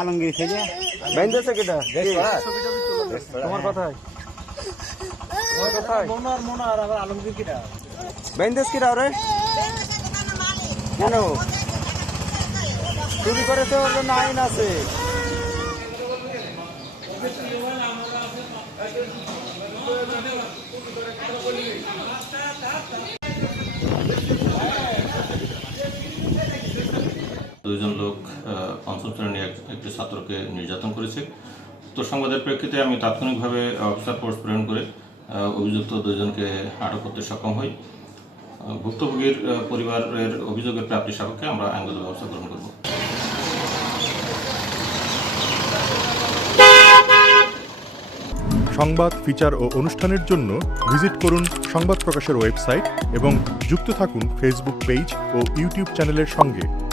আলমগীর থেকে। বাইন্দেছে কেটা? তোমার কথায় তোমার কথায় মনোয়ার মনোয়ার আবার আলমগীর কিটা? বাইন্দেস কিরা রে কেন? চুরি করেছে ওর জন্য আইন আছে। দুইজন লোক পঞ্চম শ্রেণির এক- একটি ছাত্রকে নির্যাতন করেছে। তো সংবাদের প্রেক্ষিতে আমি তাৎক্ষণিকভাবে অফিসার ফোর্স প্রেরণ করে অভিযুক্ত দুইজনকে আটক করতে সক্ষম হই। ভুক্তভোগীর পরিবারের অভিযোগের প্রাপ্তি সাপেক্ষে আমরা আইনগত ব্যবস্থা গ্রহণ করব। সংবাদ, ফিচার ও অনুষ্ঠানের জন্য ভিজিট করুন সংবাদ প্রকাশের ওয়েবসাইট এবং যুক্ত থাকুন ফেসবুক পেজ ও ইউটিউব চ্যানেলের সঙ্গে।